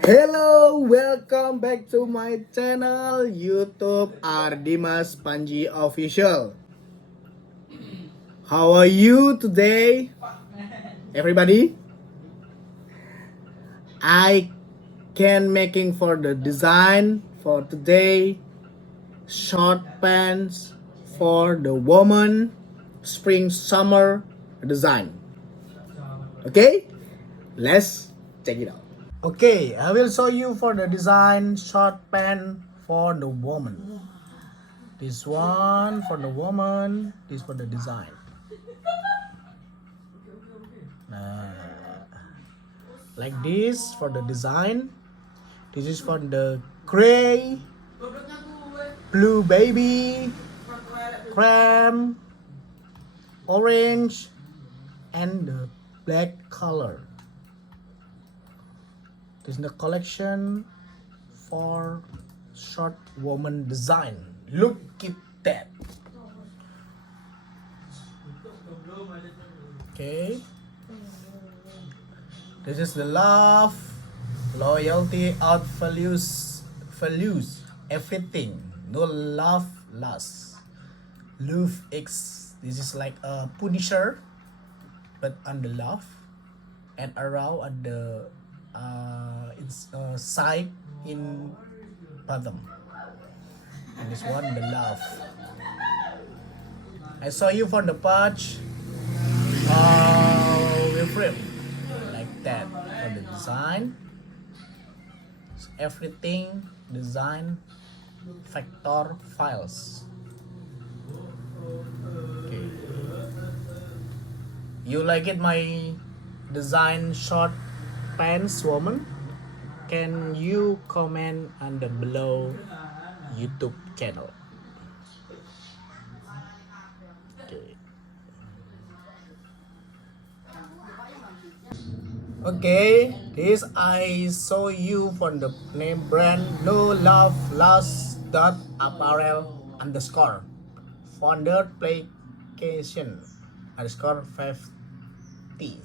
Hello, welcome back to my channel YouTube ardimaspanji official. How are you today, everybody? I can making for the design for today short pants for the woman spring summer design. Okay, let's check it out. Okay, I will show you for the design short pant for the woman. This one for the woman, this for the design. Like this for the design. This is for the gray, blue baby, cream, orange, and the black color. This is the collection for short woman design. Look at that. Okay. This is the love, loyalty, out values, everything. No love lost. Love X. This is like a Punisher, but on the love and around at the side in bottom. And this one the love. I saw you for the patch. We frame like that for the design. So everything design vector files. Okay. You like it my design short pants woman? Can you comment on the below YouTube channel? Okay. Okay, this I show you from the name brand no love lost dot apparel underscore founder application underscore 50.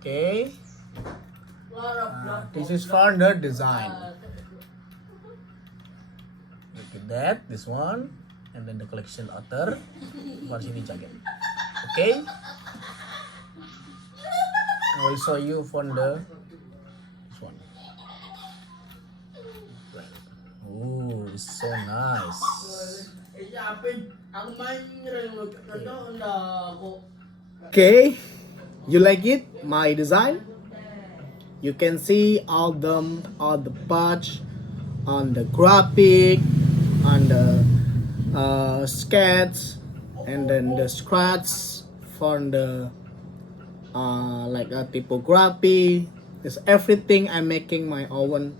Okay, this is for the design. Look at that, this one, and then the collection author for sini jacket. Okay, I will show you from the this one. Oh, it's so nice. Okay, you like it? My design? You can see all the patch on the graphic, on the sketch, and then the scratch from the like a typography. It's everything I'm making my own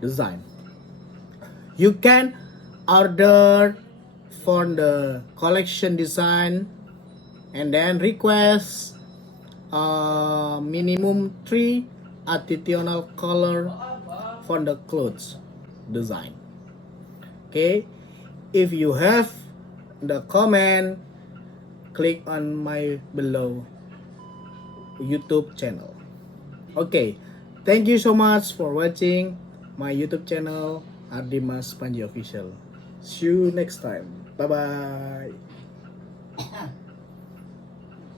design. You can order for the collection design and then request minimum 3 additional color for the clothes design. Okay, if you have the comment, click on my below YouTube channel. Okay, thank you so much for watching my YouTube channel ardimaspanji official. See you next time. Bye bye.